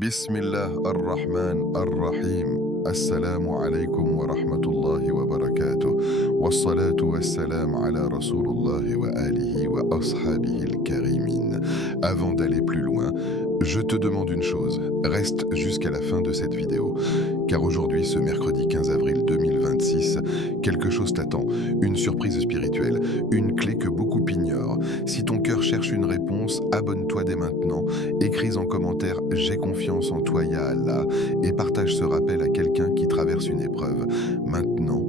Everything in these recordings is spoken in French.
Bismillah ar-Rahman ar-Rahim. Assalamu alaikum wa rahmatullahi wa barakatuh. Wassalatu wassalam ala Rasulullah wa alihi wa ashabihi al-karimin. Avant d'aller plus loin, je te demande une chose, reste jusqu'à la fin de cette vidéo. Car aujourd'hui, ce mercredi 15 avril 2026, quelque chose t'attend, une surprise spirituelle, une clé que beaucoup ignorent. Si ton cœur cherche une réponse, abonne-toi dès maintenant, écris en commentaire « J'ai confiance en toi, ya Allah » et partage ce rappel à quelqu'un qui traverse une épreuve. Maintenant,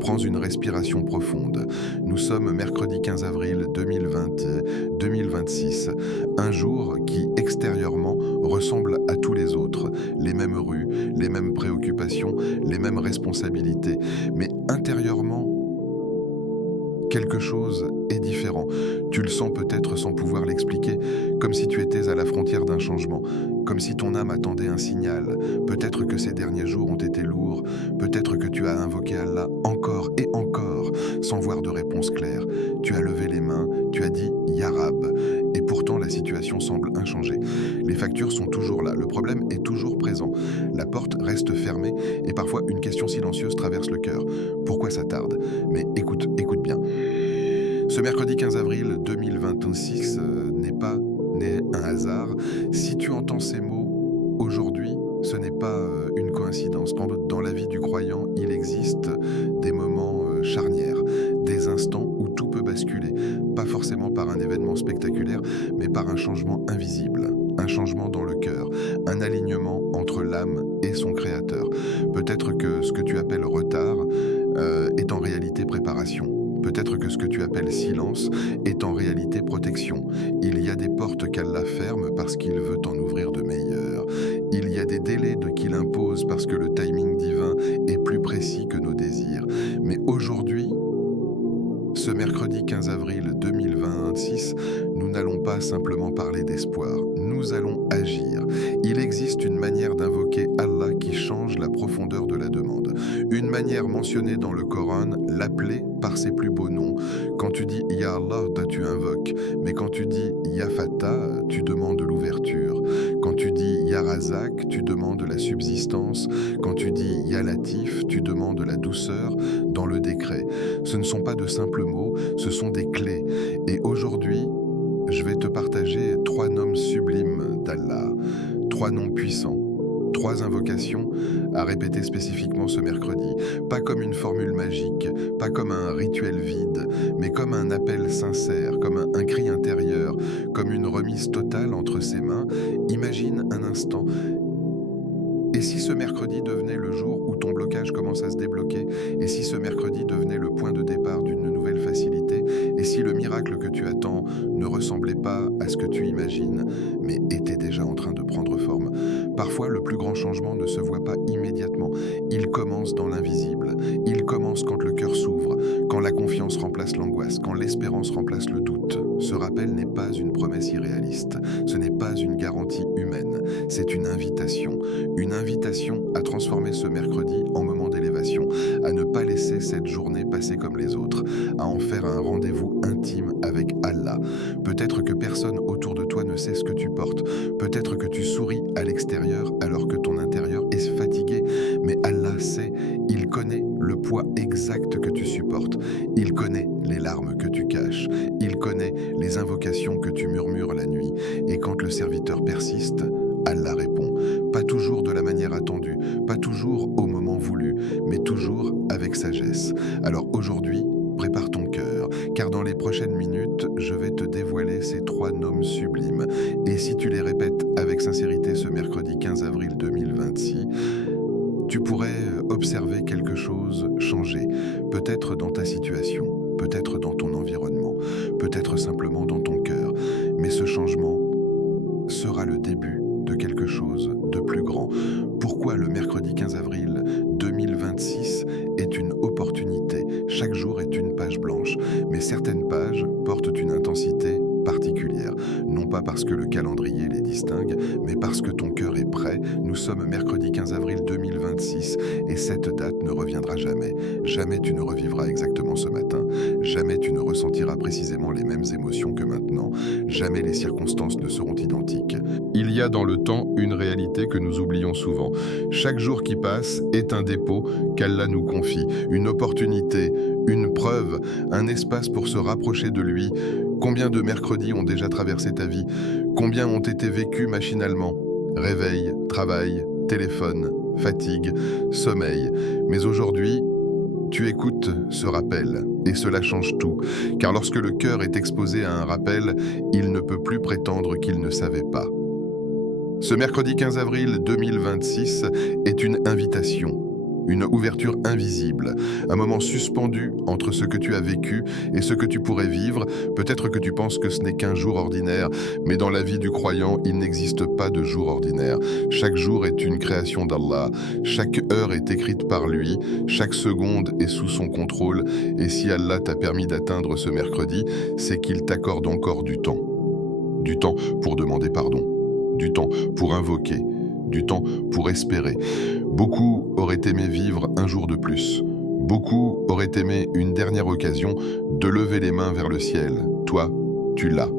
prends une respiration profonde. Nous sommes mercredi 15 avril 2026, un jour qui, extérieurement, ressemble à tous les autres. Les mêmes rues, les mêmes préoccupations, les mêmes responsabilités. Mais intérieurement, quelque chose est différent. Tu le sens peut-être sans pouvoir l'expliquer, comme si tu étais à la frontière d'un changement, comme si ton âme attendait un signal. Peut-être que ces derniers jours ont été lourds, peut-être que tu as invoqué Allah encore et encore, sans voir de réponse claire. Tu as levé les mains, tu as dit « Ya Rab », et pourtant la situation semble inchangée. Les factures sont toujours là, le problème est toujours présent. La porte reste fermée et parfois une question silencieuse traverse le cœur. Pourquoi ça tarde? Mais écoute bien. Ce mercredi 15 avril 2026 n'est un hasard. Si tu entends ces mots aujourd'hui, ce n'est pas une coïncidence. Dans la vie du croyant, il existe des moments charnières, des instants où tout peut basculer. Pas forcément par un événement spectaculaire, mais par un changement invisible. Un changement dans le cœur, un alignement entre l'âme et son créateur. Peut-être que ce que tu appelles retard est en réalité préparation. Peut-être que ce que tu appelles silence est en réalité protection. Il y a des portes qu'Allah ferme parce qu'il veut en ouvrir de meilleures. Il y a des délais qu'il impose parce que le timing divin est plus précis que nos désirs. Mais aujourd'hui, ce mercredi 15 avril 2026, nous n'allons pas simplement parler d'espoir, nous allons agir. Il existe une manière d'invoquer Allah qui change la profondeur de la demande. Une manière mentionnée dans le Coran, l'appeler par ses plus beaux noms. Quand tu dis Ya Allah, tu invoques, mais quand tu dis Ya Fatah, tu demandes l'ouverture. Quand tu dis Ya Razak, tu demandes la subsistance. Quand tu dis Ya Latif, tu demandes la douceur dans le décret. Ce ne sont pas de simples mots, ce sont des clés. Et aujourd'hui, je vais te partager 3 noms sublimes d'Allah, 3 noms puissants, 3 invocations à répéter spécifiquement ce mercredi. Pas comme une formule magique, pas comme un rituel vide, mais comme un appel sincère, comme un cri intérieur, comme une remise totale entre ses mains. Imagine un instant. Et si ce mercredi devenait le jour où ton blocage commence à se débloquer? Et si ce mercredi devenait le point de départ d'une nouvelle facilité? Et si le miracle que tu attends ne ressemblait pas à ce que tu imagines, mais était déjà en train de prendre forme? Parfois, le plus grand changement ne se voit pas immédiatement. Il commence dans l'invisible. Il commence quand le cœur s'ouvre, quand la confiance remplace l'angoisse, quand l'espérance remplace le doute. Ce rappel n'est pas une promesse irréaliste. Ce n'est pas une garantie humaine. C'est une invitation à transformer ce mercredi en moment d'élévation, à ne pas laisser cette journée passer comme les autres, à en faire un rendez-vous intime avec Allah. Peut-être que personne autour de toi ne sait ce que tu portes, peut-être que tu souris à l'extérieur alors que ton intérieur est fatigué, mais Allah sait, il connaît le poids exact que tu supportes, il connaît les larmes que tu caches, il connaît les invocations que tu murmures la nuit, et quand le serviteur persiste, Allah répond, pas toujours de la manière attendue, pas toujours au moment voulu, mais toujours avec sagesse. Alors aujourd'hui, prépare ton cœur, car dans les prochaines minutes, je vais te dévoiler ces 3 noms sublimes. Et si tu les répètes avec sincérité ce mercredi 15 avril 2026, tu pourrais observer quelque chose changer, peut-être dans ta situation, peut-être dans ton environnement, peut-être simplement dans ton cœur, mais ce changement sera le début de quelque chose de plus grand. Pourquoi le mercredi 15 avril 2026 est une opportunité? Chaque jour est une page blanche, mais certaines pages portent une intensité particulière, non pas pas parce que le calendrier les distingue, mais parce que ton cœur est prêt. Nous sommes mercredi 15 avril 2026 et cette date ne reviendra jamais. Jamais tu ne revivras exactement ce matin. Jamais tu ne ressentiras précisément les mêmes émotions que maintenant. Jamais les circonstances ne seront identiques. Il y a dans le temps une réalité que nous oublions souvent. Chaque jour qui passe est un dépôt qu'Allah nous confie, une opportunité, une preuve, un espace pour se rapprocher de lui. Combien de mercredis ont déjà traversé ta vie? Combien ont été vécus machinalement? Réveil, travail, téléphone, fatigue, sommeil. Mais aujourd'hui, tu écoutes ce rappel et cela change tout. Car lorsque le cœur est exposé à un rappel, il ne peut plus prétendre qu'il ne savait pas. Ce mercredi 15 avril 2026 est une invitation. Une ouverture invisible, un moment suspendu entre ce que tu as vécu et ce que tu pourrais vivre. Peut-être que tu penses que ce n'est qu'un jour ordinaire, mais dans la vie du croyant, il n'existe pas de jour ordinaire. Chaque jour est une création d'Allah, chaque heure est écrite par lui, chaque seconde est sous son contrôle, et si Allah t'a permis d'atteindre ce mercredi, c'est qu'il t'accorde encore du temps. Du temps pour demander pardon, du temps pour invoquer, du temps pour espérer. Beaucoup auraient aimé vivre un jour de plus. Beaucoup auraient aimé une dernière occasion de lever les mains vers le ciel. Toi, tu l'as.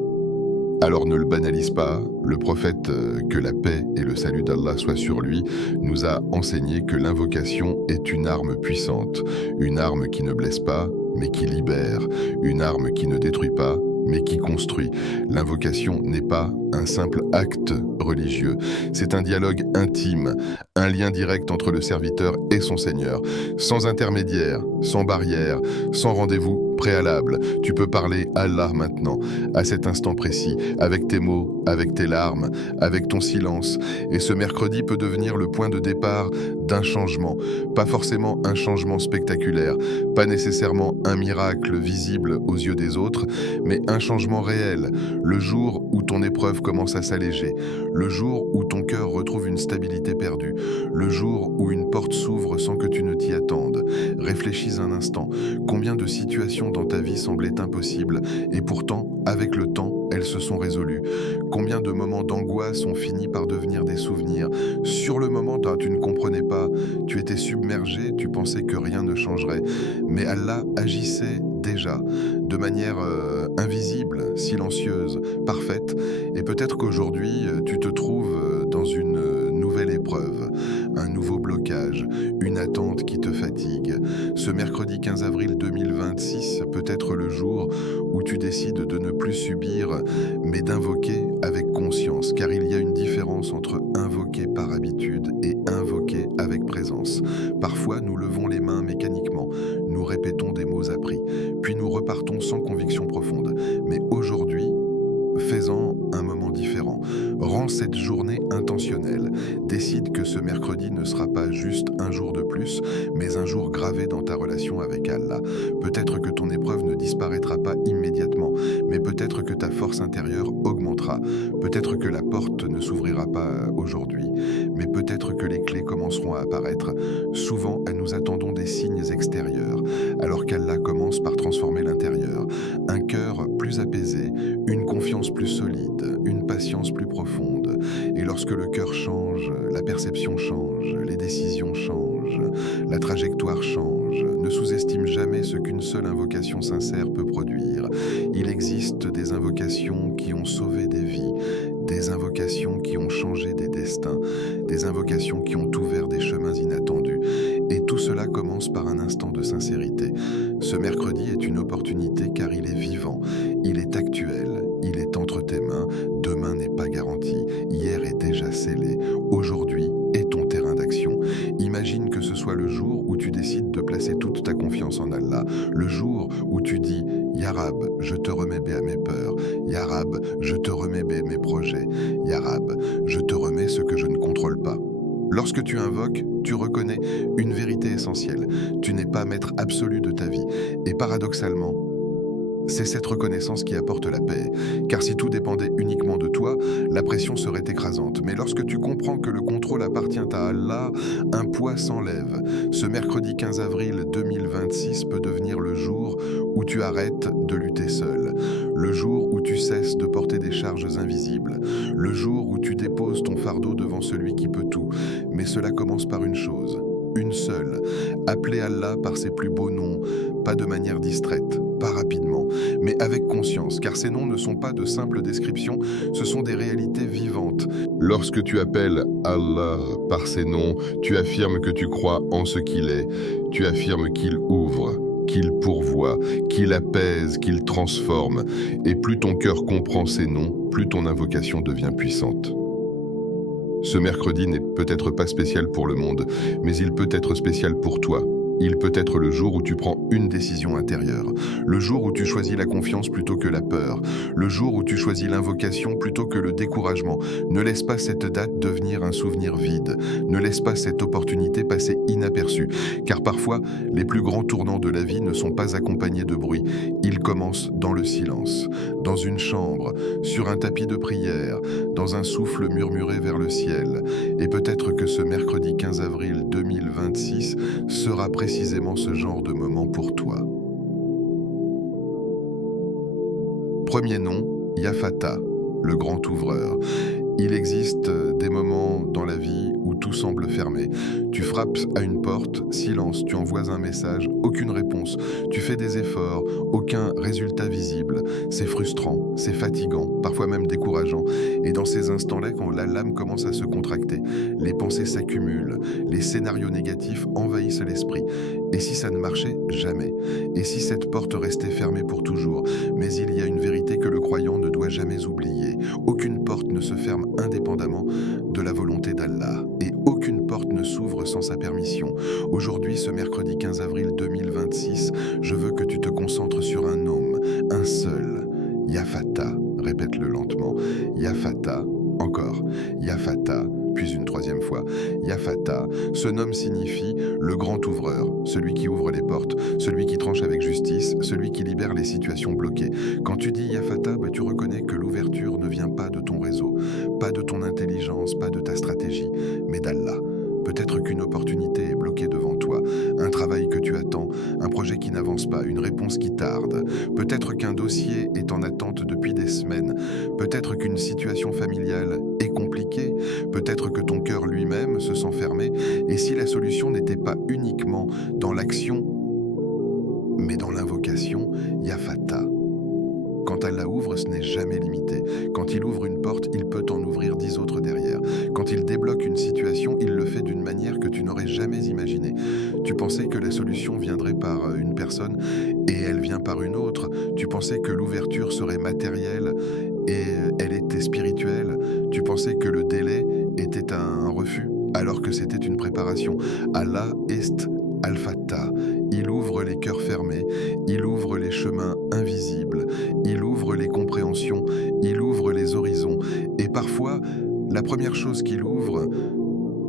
Alors ne le banalise pas. Le prophète, que la paix et le salut d'Allah soient sur lui, nous a enseigné que l'invocation est une arme puissante. Une arme qui ne blesse pas, mais qui libère. Une arme qui ne détruit pas, mais qui construit. L'invocation n'est pas un simple acte religieux. C'est un dialogue intime, un lien direct entre le serviteur et son Seigneur, sans intermédiaire, sans barrière, sans rendez-vous préalable. Tu peux parler à Allah maintenant, à cet instant précis, avec tes mots, avec tes larmes, avec ton silence. Et ce mercredi peut devenir le point de départ d'un changement. Pas forcément un changement spectaculaire, pas nécessairement un miracle visible aux yeux des autres, mais un changement réel. Le jour où ton épreuve commence à s'alléger, le jour où ton cœur retrouve une stabilité perdue, le jour où une porte s'ouvre sans que tu ne t'y attendes. Réfléchis un instant. Combien de situations dans ta vie semblaient impossibles et pourtant, avec le temps, elles se sont résolues. Combien de moments d'angoisse ont fini par devenir des souvenirs. Sur le moment, tu ne comprenais pas, tu étais submergé, tu pensais que rien ne changerait. Mais Allah agissait déjà, de manière invisible, silencieuse, parfaite. Et peut-être qu'aujourd'hui, tu te trouves dans une nouvelle épreuve, un nouveau blocage, une attente qui te fatigue. Ce mercredi 15 avril 2026 peut être le jour où tu décides de ne plus subir, mais d'invoquer avec conscience, car il y a une différence entre invoquer par habitude et invoquer avec présence. Parfois, nous levons les mains mécaniquement, nous répétons des mots appris, puis nous repartons sans conviction profonde. Mais aujourd'hui, fais-en un moment différent. Rends cette journée intentionnelle. Décide que ce mercredi ne sera pas juste un jour de plus, mais un jour gravé dans ta relation avec Allah. Peut-être que ton épreuve ne disparaîtra pas immédiatement, mais peut-être que ta force intérieure augmentera. Peut-être que la porte ne s'ouvrira pas aujourd'hui, mais peut-être que les clés commenceront à apparaître. Souvent, nous attendons des signes extérieurs, alors qu'Allah commence par transformer l'intérieur. Un cœur plus apaisé, une confiance plus solide, une patience plus profonde. Et lorsque le cœur change, la perception change, les décisions changent, la trajectoire change. Ne sous-estime jamais ce qu'une seule invocation sincère peut produire. Il existe des invocations qui ont sauvé des vies, des invocations qui ont changé des destins, des invocations qui ont ouvert des chemins inattendus. Et tout cela commence par un instant de sincérité. Ce mercredi est une opportunité car il est vivant, il est actuel, il est entre tes mains. Demain n'est pas garanti, hier est déjà scellé, aujourd'hui est ton terrain d'action. Imagine que ce soit le jour où tu décides de placer toute ta confiance en Allah, le jour où tu dis « Ya Rab, je te remets à mes peurs, Ya Rab, je te remets mes projets, Ya Rab, je te remets ce que je ne contrôle pas ». Lorsque tu invoques, tu reconnais une vérité essentielle. Tu n'es pas maître absolu de ta vie. Et paradoxalement, c'est cette reconnaissance qui apporte la paix. Car si tout dépendait uniquement de toi, la pression serait écrasante. Mais lorsque tu comprends que le contrôle appartient à Allah, un poids s'enlève. Ce mercredi 15 avril 2026 peut devenir le jour où tu arrêtes de lutter seul. Le jour où où tu cesses de porter des charges invisibles, le jour où tu déposes ton fardeau devant celui qui peut tout. Mais cela commence par une chose, une seule, appeler Allah par ses plus beaux noms, pas de manière distraite, pas rapidement, mais avec conscience, car ces noms ne sont pas de simples descriptions, ce sont des réalités vivantes. Lorsque tu appelles Allah par ses noms, tu affirmes que tu crois en ce qu'il est, tu affirmes qu'il ouvre, qu'il pourvoit, qu'il apaise, qu'il transforme. Et plus ton cœur comprend ces noms, plus ton invocation devient puissante. Ce mercredi n'est peut-être pas spécial pour le monde, mais il peut être spécial pour toi. Il peut être le jour où tu prends une décision intérieure, le jour où tu choisis la confiance plutôt que la peur, le jour où tu choisis l'invocation plutôt que le découragement. Ne laisse pas cette date devenir un souvenir vide, ne laisse pas cette opportunité passer inaperçue, car parfois, les plus grands tournants de la vie ne sont pas accompagnés de bruit, ils commencent dans le silence, dans une chambre, sur un tapis de prière, dans un souffle murmuré vers le ciel. Et peut-être que ce mercredi 15 avril 2026 sera précisément ce genre de moment pour toi. Premier nom, Yafata, le grand ouvreur. Il existe des moments dans la vie où tout semble fermé. Tu frappes à une porte, silence, tu envoies un message, aucune réponse. Tu fais des efforts, aucun résultat visible. C'est frustrant, c'est fatigant, parfois même décourageant. Et dans ces instants-là, quand la lame commence à se contracter, les pensées s'accumulent, les scénarios négatifs envahissent l'esprit. Et si ça ne marchait jamais? Et si cette porte restait fermée pour toujours? Mais il y a une vérité que le croyant ne doit jamais oublier. Aucune porte ne se ferme indépendamment de la volonté d'Allah. Et aucune porte ne s'ouvre sans sa permission. Aujourd'hui, ce mercredi 15 avril 2026, je veux que tu te concentres sur un nom, un seul. Yafata, répète-le lentement. Yafata, encore. Yafata, puis une troisième fois. Yafata, ce nom signifie le grand ouvreur, celui qui ouvre les portes, celui qui tranche avec justice, celui qui libère les situations bloquées. Quand tu dis Yafata, tu reconnais que l'ouverture ne vient pas de ton réseau, pas de ton intelligence, pas de ta stratégie, mais d'Allah. Peut-être qu'une opportunité est bloquée devant toi, un travail que tu attends, un projet qui n'avance pas, une réponse qui tarde. Peut-être qu'un dossier est en attente depuis des semaines. Peut-être qu'une situation familiale est compliquée. Peut-être que ton cœur lui-même se sent fermé. Et si la solution n'était pas uniquement dans l'action, mais dans l'invocation, Yafata. Quand Allah ouvre, ce n'est jamais limité. Quand il ouvre une porte, il peut en ouvrir 10 autres derrière. Quand il débloque une situation, il le fait d'une manière que tu n'aurais jamais imaginée. Tu pensais que la solution viendrait par une personne et elle vient par une autre. Tu pensais que l'ouverture serait matérielle et elle était spirituelle. Tu pensais que le délai était un refus alors que c'était une préparation. Allah est Al-Fattah. Il ouvre les cœurs fermés, il ouvre les chemins invisibles, il ouvre les compréhensions, il ouvre les horizons. Et parfois, la première chose qu'il ouvre,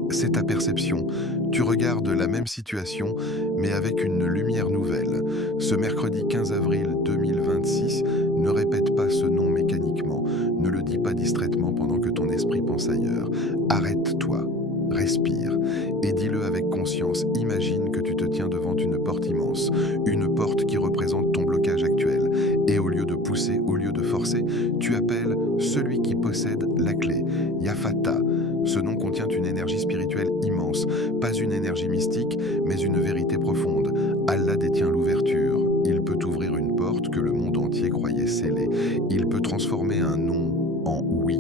c'est ta perception. Tu regardes la même situation, mais avec une lumière nouvelle. Ce mercredi 15 avril 2026, ne répète pas ce nom mécaniquement, ne le dis pas distraitement pendant que ton esprit pense ailleurs. Arrête-toi. Respire et dis-le avec conscience. Imagine que tu te tiens devant une porte immense, une porte qui représente ton blocage actuel. Et au lieu de pousser, au lieu de forcer, tu appelles celui qui possède la clé, Yafata. Ce nom contient une énergie spirituelle immense, pas une énergie mystique, mais une vérité profonde. Allah détient l'ouverture. Il peut ouvrir une porte que le monde entier croyait scellée. Il peut transformer un non en oui.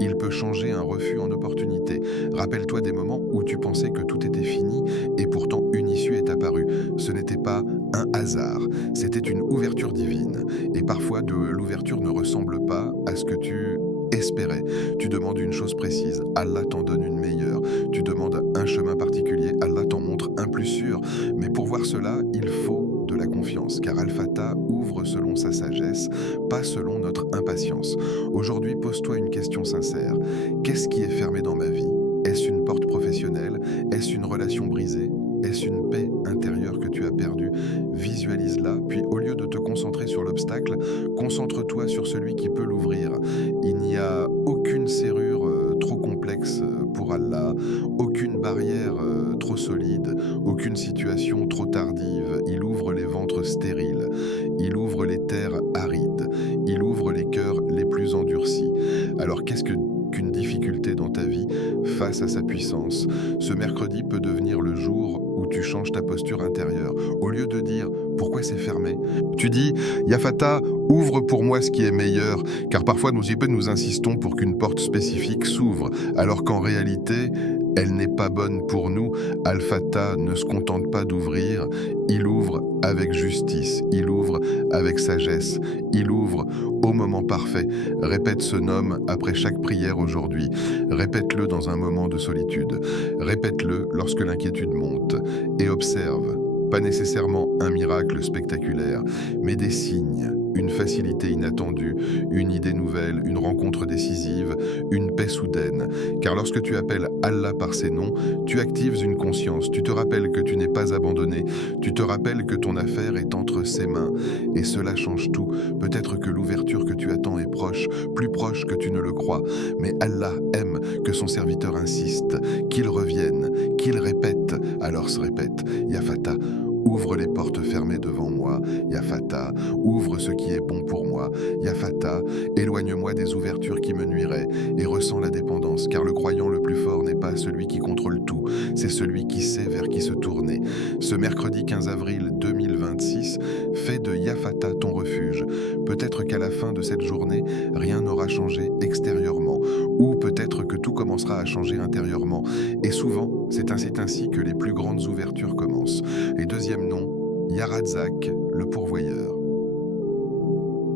Il peut changer un refus en opportunité. Rappelle-toi des moments où tu pensais que tout était fini et pourtant une issue est apparue. Ce n'était pas un hasard, c'était une ouverture divine. Et parfois, l'ouverture ne ressemble pas à ce que tu espérais. Tu demandes une chose précise, Allah t'en donne une meilleure. Tu demandes un chemin particulier, Allah t'en montre un plus sûr. Mais pour voir cela, il faut de la confiance, car Al-Fattah ouvre selon sa sagesse, pas selon notre impatience. Aujourd'hui, pose-toi une question sincère. Qu'est-ce qui est fermé dans ma vie? Est-ce une porte professionnelle? Est-ce une relation brisée? Est-ce une paix intérieure que tu as perdue? Visualise-la, puis au lieu de te concentrer sur l'obstacle, concentre-toi sur celui qui peut l'ouvrir. Il n'y a aucune serrure trop complexe pour Allah, aucune barrière trop solide, aucune situation trop tardive. Il ouvre les ventres stériles, il ouvre les terres arides, il ouvre les les cœurs les plus endurcis. Alors qu'une difficulté dans ta vie face à sa puissance? Ce mercredi peut devenir le jour où tu changes ta posture intérieure. Au lieu de dire pourquoi c'est fermé, tu dis Yafata, ouvre pour moi ce qui est meilleur, car parfois nous insistons pour qu'une porte spécifique s'ouvre, alors qu'en réalité, elle n'est pas bonne pour nous. Al-Fatah ne se contente pas d'ouvrir, il ouvre avec justice, il ouvre avec sagesse, il ouvre au moment parfait. Répète ce nom après chaque prière aujourd'hui. Répète-le dans un moment de solitude. Répète-le lorsque l'inquiétude monte. Et observe, pas nécessairement un miracle spectaculaire, mais des signes, une facilité inattendue, une idée nouvelle, une rencontre décisive, une paix soudaine. Car lorsque tu appelles Allah par ses noms, tu actives une conscience, tu te rappelles que tu n'es pas abandonné, tu te rappelles que ton affaire est entre ses mains. Et cela change tout. Peut-être que l'ouverture que tu attends est proche, plus proche que tu ne le crois. Mais Allah aime que son serviteur insiste, qu'il revienne, qu'il répète. Alors se répète, Yafata, ouvre les portes fermées devant moi, Yafata, ouvre ce qui est bon pour moi, Yafata, éloigne-moi des ouvertures qui me nuiraient, et ressens la dépendance, car le croyant le plus fort n'est pas celui qui contrôle tout, c'est celui qui sait vers qui se tourner. Ce mercredi 15 avril 2026, fais de Yafata ton refuge. Peut-être qu'à la fin de cette journée, rien n'aura changé extérieurement, ou peut-être que tout commencera à changer intérieurement. Et souvent, c'est ainsi que les plus grandes ouvertures commencent. Et deuxième nom, Yarazak, le pourvoyeur.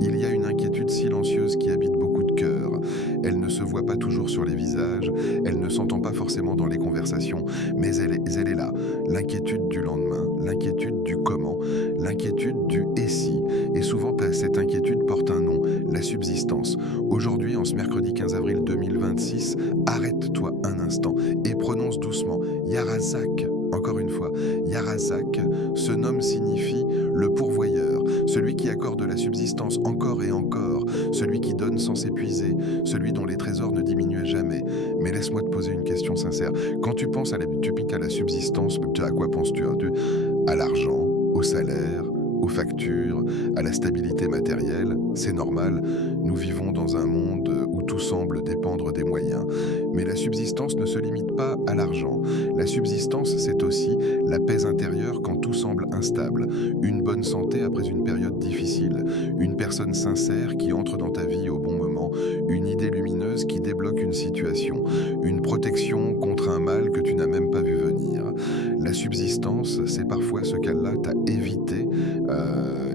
Il y a une inquiétude silencieuse qui habite beaucoup de cœurs. Elle ne se voit pas toujours sur les visages, elle ne s'entend pas forcément dans les conversations, mais elle est là. L'inquiétude du lendemain, l'inquiétude du comment, l'inquiétude du et si. Et souvent, cette inquiétude porte un nom, la subsistance. Aujourd'hui, en ce mercredi 15 avril 2026, arrête-toi un instant et prononce doucement Yarazak. Encore une fois, Yarazak, ce nom signifie le pourvoyeur, celui qui accorde la subsistance encore et encore, celui qui donne sans s'épuiser, celui dont les trésors ne diminuent jamais. Mais laisse-moi te poser une question sincère. Quand tu penses à la subsistance, à quoi penses-tu? À l'argent, au salaire, aux factures, à la stabilité matérielle? C'est normal, nous vivons dans un monde où tout semble dépendre des moyens. Mais la subsistance ne se limite pas à l'argent. La subsistance, c'est aussi la paix intérieure quand tout semble instable, une bonne santé après une période difficile, une personne sincère qui entre dans ta vie au bon moment, une idée lumineuse qui débloque une situation, une protection contre un mal que tu n'as même pas vu venir. La subsistance, c'est parfois ce qu'Allah t'a évité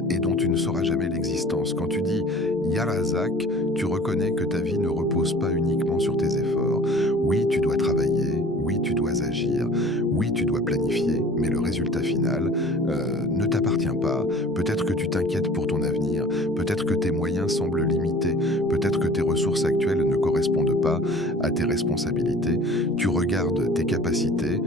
et dont tu ne sauras jamais l'existence. Quand tu dis Yarazak, tu reconnais que ta vie ne repose pas uniquement sur tes efforts. Oui, tu dois travailler, oui, tu dois agir, oui, tu dois planifier, mais le résultat final ne t'appartient pas. Peut-être que tu t'inquiètes pour ton avenir, peut-être que tes moyens semblent limités, peut-être que tes ressources actuelles ne correspondent pas à tes responsabilités. Tu regardes tes capacités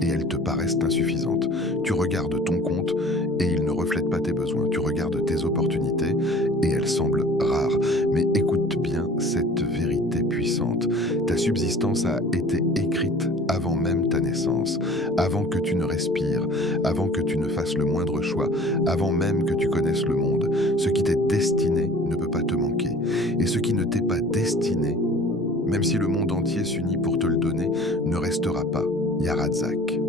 et elles te paraissent insuffisantes. Tu regardes ton compte et il ne reflète pas tes besoins. Tu regardes tes opportunités et elles semblent rares. Mais écoute bien cette vérité puissante. Ta subsistance a été écrite avant même ta naissance, avant que tu ne respires, avant que tu ne fasses le moindre choix, avant même que tu connaisses le monde. Ce qui t'est destiné ne peut pas te manquer. Et ce qui ne t'est pas destiné, même si le monde entier s'unit pour te le donner, ne restera pas. Yarazak.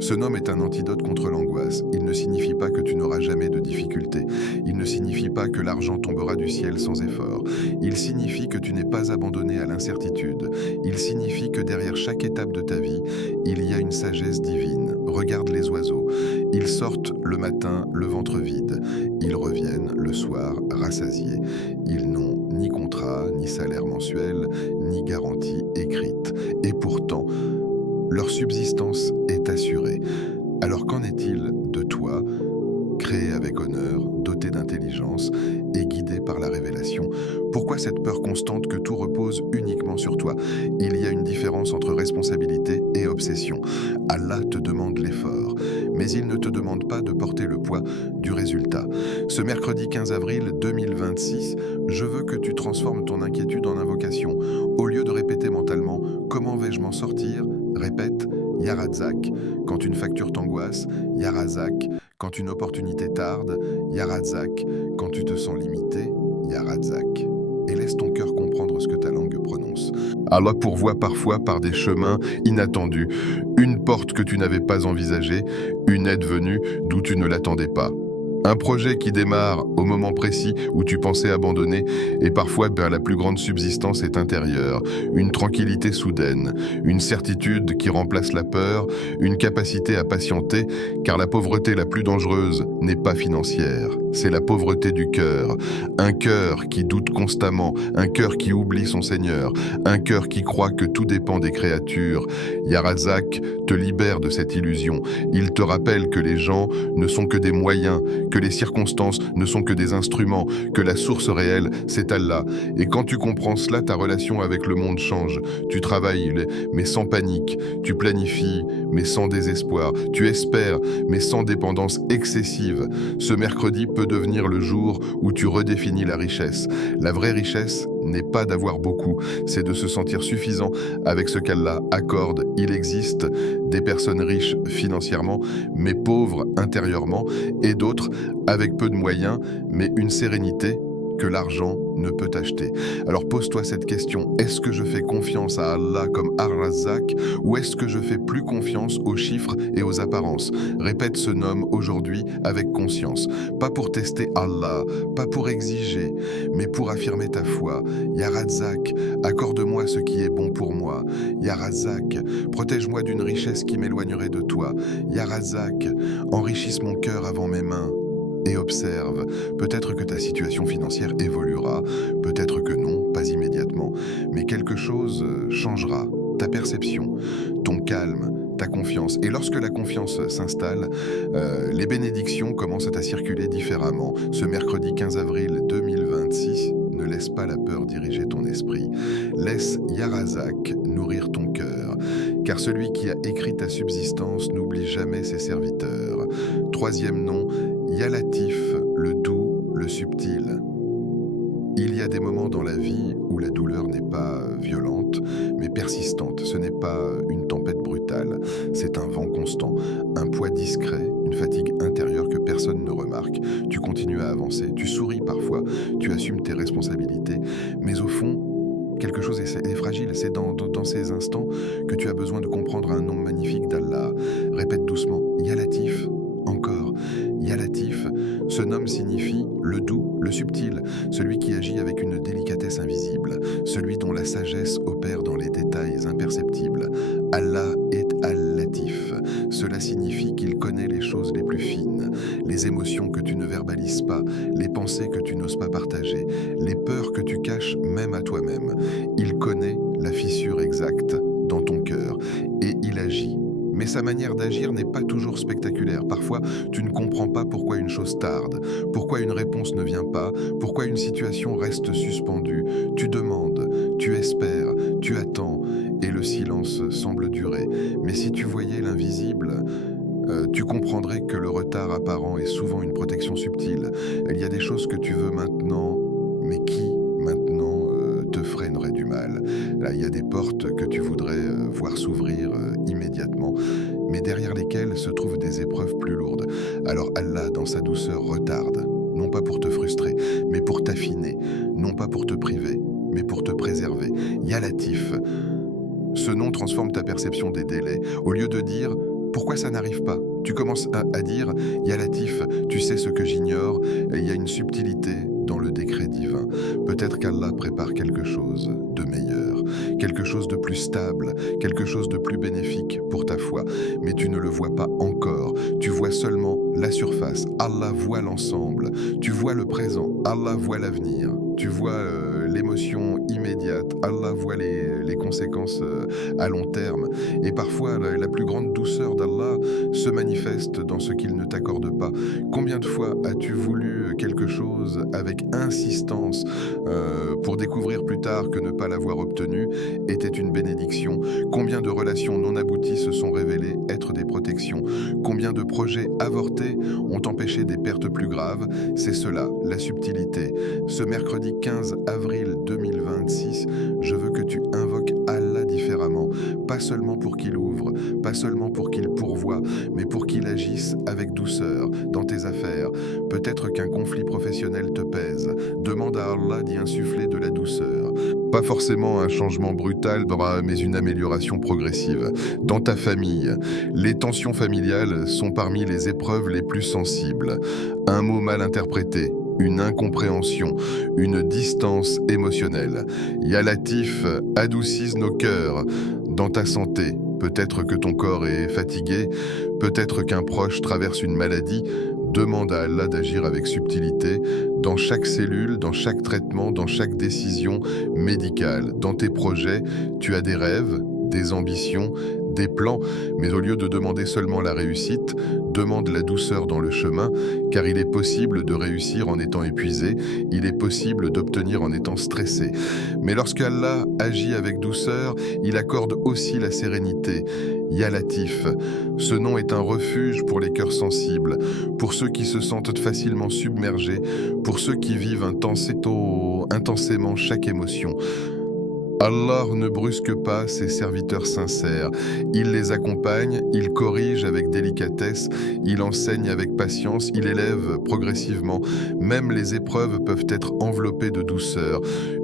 Ce nom est un antidote contre l'angoisse. Il ne signifie pas que tu n'auras jamais de difficultés. Il ne signifie pas que l'argent tombera du ciel sans effort. Il signifie que tu n'es pas abandonné à l'incertitude. Il signifie que derrière chaque étape de ta vie, il y a une sagesse divine. Regarde les oiseaux. Ils sortent le matin, le ventre vide. Ils reviennent le soir, rassasiés. Ils n'ont ni contrat, ni salaire mensuel, ni garantie écrite. Et pourtant, leur subsistance est assurée. Alors qu'en est-il de toi, créé avec honneur, doté d'intelligence et guidé par la révélation? Pourquoi cette peur constante que tout repose uniquement sur toi? Il y a une différence entre responsabilité et obsession. Allah te demande l'effort, mais il ne te demande pas de porter le poids du résultat. Ce mercredi 15 avril 2026, je veux que tu transformes ton inquiétude en invocation. Au lieu de répéter mentalement « Comment vais-je m'en sortir ?», répète Yarazak. Quand une facture t'angoisse, Yarazak. Quand une opportunité tarde, Yarazak. Quand tu te sens limité, Ya Razak. Et laisse ton cœur comprendre ce que ta langue prononce. Allah pourvoit parfois par des chemins inattendus, une porte que tu n'avais pas envisagée, une aide venue d'où tu ne l'attendais pas. Un projet qui démarre au moment précis où tu pensais abandonner, et parfois la plus grande subsistance est intérieure, une tranquillité soudaine, une certitude qui remplace la peur, une capacité à patienter, car la pauvreté la plus dangereuse n'est pas financière, c'est la pauvreté du cœur. Un cœur qui doute constamment, un cœur qui oublie son Seigneur, un cœur qui croit que tout dépend des créatures. Ya Razak te libère de cette illusion. Il te rappelle que les gens ne sont que des moyens, que les circonstances ne sont que des instruments, que la source réelle, c'est Allah. Et quand tu comprends cela, ta relation avec le monde change. Tu travailles, mais sans panique. Tu planifies, mais sans désespoir. Tu espères, mais sans dépendance excessive. Ce mercredi peut devenir le jour où tu redéfinis la richesse. La vraie richesse n'est pas d'avoir beaucoup, c'est de se sentir suffisant avec ce qu'Allah accorde. Il existe des personnes riches financièrement, mais pauvres intérieurement, et d'autres avec peu de moyens, mais une sérénité que l'argent ne peut acheter. Alors pose-toi cette question, est-ce que je fais confiance à Allah comme Ar-Razzaq ou est-ce que je fais plus confiance aux chiffres et aux apparences? Répète ce nom aujourd'hui avec conscience, pas pour tester Allah, pas pour exiger, mais pour affirmer ta foi. Ya Razzaq, accorde-moi ce qui est bon pour moi. Ya Razzaq, protège-moi d'une richesse qui m'éloignerait de toi. Ya Razzaq, enrichisse mon cœur avant mes mains. Et observe, peut-être que ta situation financière évoluera, peut-être que non, pas immédiatement, mais quelque chose changera, ta perception, ton calme, ta confiance. Et lorsque la confiance s'installe, les bénédictions commencent à circuler différemment. Ce mercredi 15 avril 2026, ne laisse pas la peur diriger ton esprit. Laisse Ya Razak nourrir ton cœur, car celui qui a écrit ta subsistance n'oublie jamais ses serviteurs. Troisième nom, Ya Latif, le doux, le subtil. Il y a des moments dans la vie où la douleur n'est pas violente, mais persistante. Ce n'est pas une tempête brutale, c'est un vent constant, un poids discret, une fatigue intérieure que personne ne remarque. Tu continues à avancer, tu souris parfois, tu assumes tes responsabilités, mais au fond, quelque chose est fragile. C'est dans ces instants que tu as besoin de comprendre un nom magnifique d'Allah. Répète doucement, Ya Latif, encore. Ya Latif, ce nom signifie le doux, le subtil, celui qui agit avec une délicatesse invisible, celui dont la sagesse opère dans les détails imperceptibles. Allah est Al-Latif. Cela signifie qu'il connaît les choses les plus fines, les émotions que tu ne verbalises pas, les pensées que tu n'oses pas partager, les peurs que tu caches même à toi-même. Il connaît la fissure exacte dans ton cœur et il agit. Mais sa manière d'agir n'est pas toujours spectaculaire. Parfois, tu ne comprends pas pourquoi une chose tarde, pourquoi une réponse ne vient pas, pourquoi une situation reste suspendue. Tu demandes, tu espères, tu attends, et le silence semble durer. Mais si tu voyais l'invisible, tu comprendrais que le retard apparent est souvent une protection subtile. Il y a des choses que tu veux maintenant, mais qui, maintenant, te freinerait du mal. Là, il y a des portes que tu voudrais voir s'ouvrir immédiatement, mais derrière lesquelles se trouvent des épreuves plus lourdes. Alors Allah, dans sa douceur, retarde, non pas pour te frustrer, mais pour t'affiner, non pas pour te priver, mais pour te préserver. Ya Latif, ce nom transforme ta perception des délais. Au lieu de dire « pourquoi ça n'arrive pas ?» tu commences à dire « Ya Latif, tu sais ce que j'ignore » et il y a une subtilité dans le décret divin. Peut-être qu'Allah prépare quelque chose de meilleur, quelque chose de plus stable, quelque chose de plus bénéfique pour ta foi, mais tu ne le vois pas encore. Tu vois seulement la surface. Allah voit l'ensemble. Tu vois le présent. Allah voit l'avenir. Tu vois l'émotion immédiate. Allah voit les conséquences à long terme. Et parfois, la plus grande douceur d'Allah se manifeste dans ce qu'il ne t'accorde pas. Combien de fois as-tu voulu quelque chose avec insistance pour découvrir plus tard que ne pas l'avoir obtenu était une bénédiction? Combien de relations non abouties se sont révélées être des protections? Combien de projets avortés ont empêché des pertes plus graves? C'est cela, la subtilité. Ce mercredi 15 avril 2026, je veux que tu invoques Allah différemment. pas seulement pour qu'il ouvre, pas seulement pour qu'il pourvoie, mais pour qu'il agisse avec douceur dans tes affaires. Peut-être qu'un conflit professionnel te pèse. Demande à Allah d'y insuffler de la douceur. Pas forcément un changement brutal, mais une amélioration progressive. Dans ta famille, les tensions familiales sont parmi les épreuves les plus sensibles. Un mot mal interprété, une incompréhension, une distance émotionnelle. Ya Latif, adoucisse nos cœurs. Dans ta santé, peut-être que ton corps est fatigué, peut-être qu'un proche traverse une maladie. Demande à Allah d'agir avec subtilité dans chaque cellule, dans chaque traitement, dans chaque décision médicale. Dans tes projets, tu as des rêves, des ambitions, des plans, mais au lieu de demander seulement la réussite, demande la douceur dans le chemin, car il est possible de réussir en étant épuisé, il est possible d'obtenir en étant stressé. Mais lorsque Allah agit avec douceur, il accorde aussi la sérénité. Ya Latif, ce nom est un refuge pour les cœurs sensibles, pour ceux qui se sentent facilement submergés, pour ceux qui vivent intensément chaque émotion. Allah ne brusque pas ses serviteurs sincères. Il les accompagne, il corrige avec délicatesse, il enseigne avec patience, il élève progressivement. Même les épreuves peuvent être enveloppées de douceur.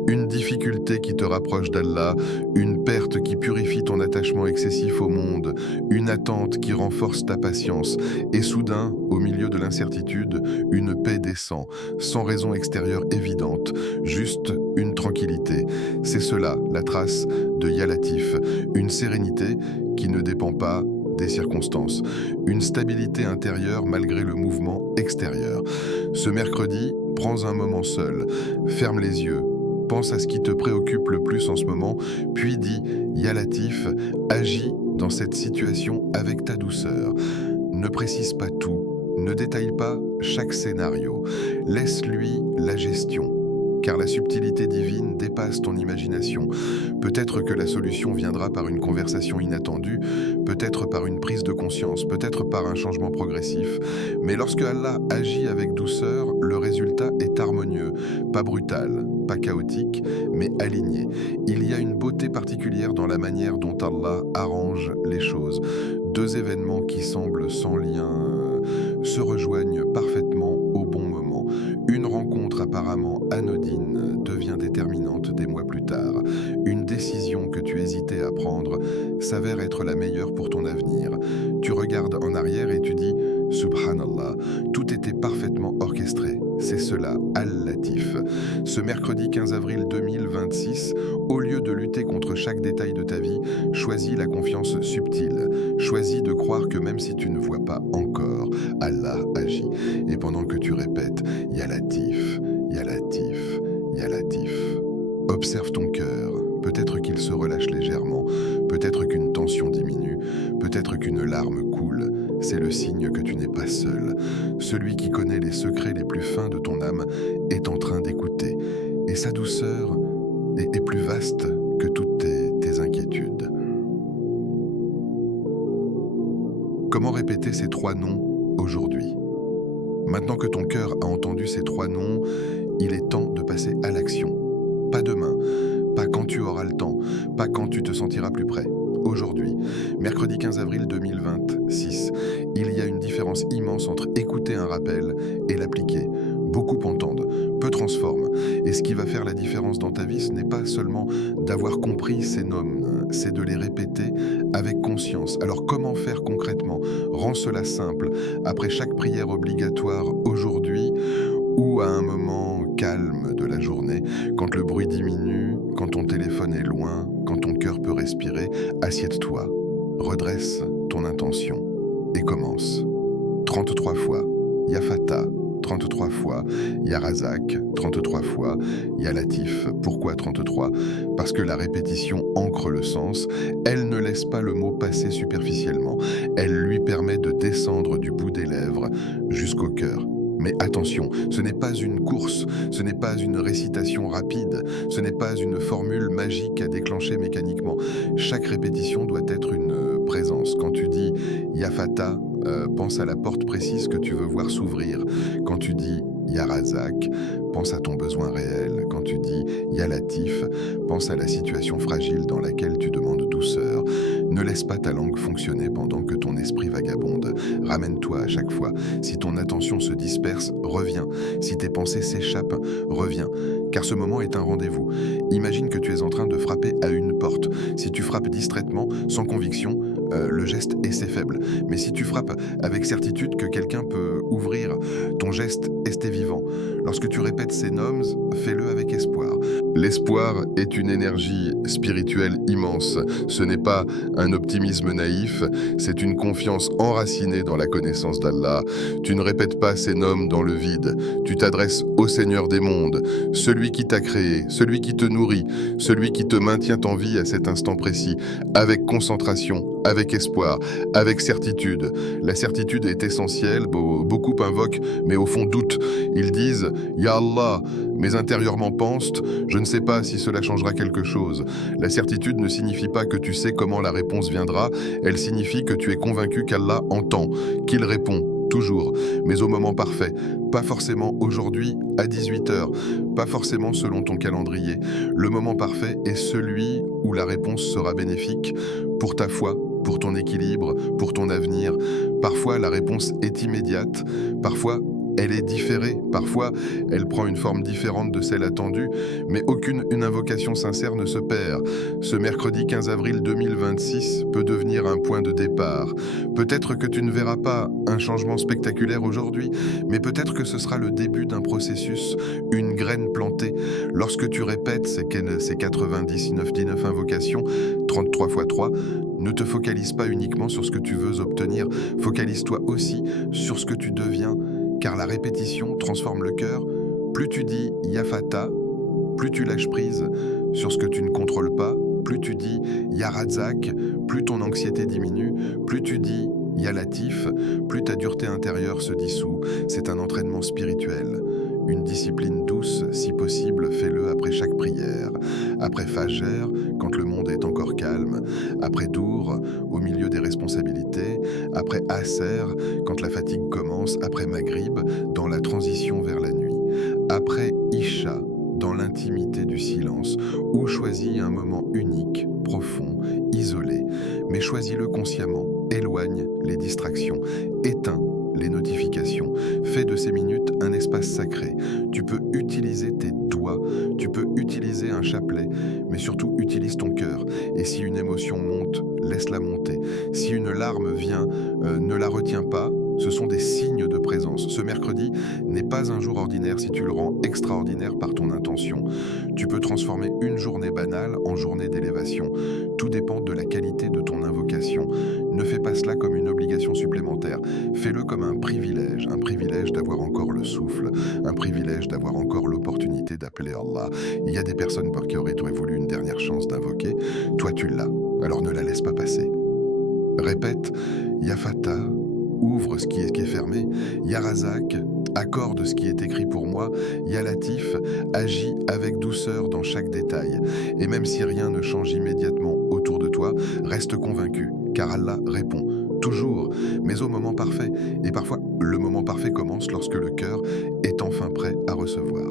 Une difficulté qui te rapproche d'Allah, une perte qui purifie ton attachement excessif au monde, une attente qui renforce ta patience. Et soudain, au milieu de l'incertitude, une paix descend, sans raison extérieure évidente, juste une tranquillité. C'est cela, la trace de Ya Latif, une sérénité qui ne dépend pas des circonstances, une stabilité intérieure malgré le mouvement extérieur. Ce mercredi, prends un moment seul, ferme les yeux, pense à ce qui te préoccupe le plus en ce moment, puis dis « Ya Latif, agis dans cette situation avec ta douceur ». Ne précise pas tout, ne détaille pas chaque scénario, laisse-lui la gestion. Car la subtilité divine dépasse ton imagination. Peut-être que la solution viendra par une conversation inattendue, peut-être par une prise de conscience, peut-être par un changement progressif. Mais lorsque Allah agit avec douceur, le résultat est harmonieux, pas brutal, pas chaotique, mais aligné. Il y a une beauté particulière dans la manière dont Allah arrange les choses. Deux événements qui semblent sans lien se rejoignent parfaitement au bon moment. Une rencontre apparemment anodine devient déterminante des mois plus tard. Une décision que tu hésitais à prendre s'avère être la meilleure pour ton avenir. Tu regardes en arrière et tu dis « Subhanallah », tout était parfaitement orchestré. C'est cela, Al-Latif. Ce mercredi 15 avril 2026, au lieu de lutter contre chaque détail de ta vie, choisis la confiance subtile. Choisis de croire que même si tu ne vois pas encore, Allah agit. Et pendant que tu répètes « Ya Latif, Ya Latif, Ya Latif », observe ton cœur. Peut-être qu'il se relâche légèrement, peut-être qu'une tension diminue, peut-être qu'une larme coule. C'est le signe que tu n'es pas seul. Celui qui connaît les secrets les plus fins de ton âme est en train d'écouter. Et sa douceur est plus vaste que toutes tes inquiétudes. Comment répéter ces trois noms aujourd'hui? Maintenant que ton cœur a entendu ces trois noms, il est temps de passer à l'action. Pas demain, pas quand tu auras le temps, pas quand tu te sentiras plus prêt. Aujourd'hui, mercredi 15 avril 2026, il y a une différence immense entre écouter un rappel et l'appliquer. Beaucoup entendent, peu transforment. Et ce qui va faire la différence dans ta vie, ce n'est pas seulement d'avoir compris ces noms, c'est de les répéter avec conscience. Alors comment faire concrètement? Rends cela simple. Après chaque prière obligatoire aujourd'hui, ou à un moment calme de la journée, quand le bruit diminue, quand ton téléphone est loin, quand ton cœur peut respirer, assieds-toi, redresse ton intention et commence. 33 fois, Ya Fatah, 33 fois, Ya Razak, 33 fois, Ya Latif. Pourquoi 33? Parce que la répétition ancre le sens, elle ne laisse pas le mot passer superficiellement, elle lui permet de descendre du bout des lèvres jusqu'au cœur. Mais attention, ce n'est pas une course, ce n'est pas une récitation rapide, ce n'est pas une formule magique à déclencher mécaniquement. Chaque répétition doit être une présence. Quand tu dis Ya Fatah, pense à la porte précise que tu veux voir s'ouvrir. Quand tu dis Ya Razak, pense à ton besoin réel. Quand tu dis Ya Latif, pense à la situation fragile dans laquelle tu demandes douceur. Ne laisse pas ta langue fonctionner pendant que ton esprit vagabonde. Ramène-toi à chaque fois. Si ton attention se disperse, reviens. Si tes pensées s'échappent, reviens. Car ce moment est un rendez-vous. Imagine que tu es en train de frapper à une porte. Si tu frappes distraitement, sans conviction, le geste est faible. Mais si tu frappes avec certitude que quelqu'un peut ouvrir, ton geste est vivant. Lorsque tu répètes ces noms, fais-le avec espoir. L'espoir est une énergie spirituelle immense. Ce n'est pas un optimisme naïf, c'est une confiance enracinée dans la connaissance d'Allah. Tu ne répètes pas ces noms dans le vide. Tu t'adresses au Seigneur des mondes, celui qui t'a créé, celui qui te nourrit, celui qui te maintient en vie à cet instant précis, avec concentration, avec espoir, avec certitude. La certitude est essentielle, beaucoup invoquent, mais au fond doutent. Ils disent « Ya Allah », mais intérieurement pensent « Je ne sais pas si cela changera quelque chose ». La certitude ne signifie pas que tu sais comment la réponse viendra, elle signifie que tu es convaincu qu'Allah entend, qu'il répond. Toujours, mais au moment parfait, pas forcément aujourd'hui à 18h, pas forcément selon ton calendrier. Le moment parfait est celui où la réponse sera bénéfique pour ta foi, pour ton équilibre, pour ton avenir. Parfois, la réponse est immédiate, parfois, elle est différée, parfois elle prend une forme différente de celle attendue, mais aucune invocation sincère ne se perd. Ce mercredi 15 avril 2026 peut devenir un point de départ. Peut-être que tu ne verras pas un changement spectaculaire aujourd'hui, mais peut-être que ce sera le début d'un processus, une graine plantée. Lorsque tu répètes ces 99 invocations, 33 x 3, ne te focalise pas uniquement sur ce que tu veux obtenir, focalise-toi aussi sur ce que tu deviens, car la répétition transforme le cœur. Plus tu dis « Ya Fata », plus tu lâches prise sur ce que tu ne contrôles pas, plus tu dis « Ya Razak », plus ton anxiété diminue, plus tu dis « Ya Latif », plus ta dureté intérieure se dissout. C'est un entraînement spirituel. Une discipline douce, si possible, fais-le après chaque prière. Après Fajr, quand le monde est encore calme. Après Dour, au milieu des responsabilités. Après Asr, quand la fatigue commence. Après Maghrib, dans la transition vers la nuit. Après Isha, dans l'intimité du silence, ou choisis un moment unique, profond, isolé. Mais choisis-le consciemment, éloigne les distractions, éteins les notifications. Fais de ces minutes un espace sacré. Tu peux utiliser tes doigts, tu peux utiliser un chapelet, mais surtout utilise ton cœur. Et si une émotion monte, laisse-la monter. Si une larme vient, ne la retiens pas. Ce sont des signes de présence. Ce mercredi n'est pas un jour ordinaire si tu le rends extraordinaire par ton intention. Tu peux transformer une journée banale en journée d'élévation. Tout dépend de la qualité de ton invocation. Ne fais pas cela comme une obligation supplémentaire. Fais-le comme un privilège d'avoir encore le souffle, un privilège d'avoir encore l'opportunité d'appeler Allah. Il y a des personnes pour qui auraient voulu une dernière chance d'invoquer. Toi, tu l'as, alors ne la laisse pas passer. Répète, Ya Fata, ouvre ce qui est fermé. Ya Razak, accorde ce qui est écrit pour moi. Ya Latif, agis avec douceur dans chaque détail. Et même si rien ne change immédiatement autour de toi, reste convaincu, car Allah répond. Toujours, mais au moment parfait. Et parfois, le moment parfait commence lorsque le cœur est enfin prêt à recevoir.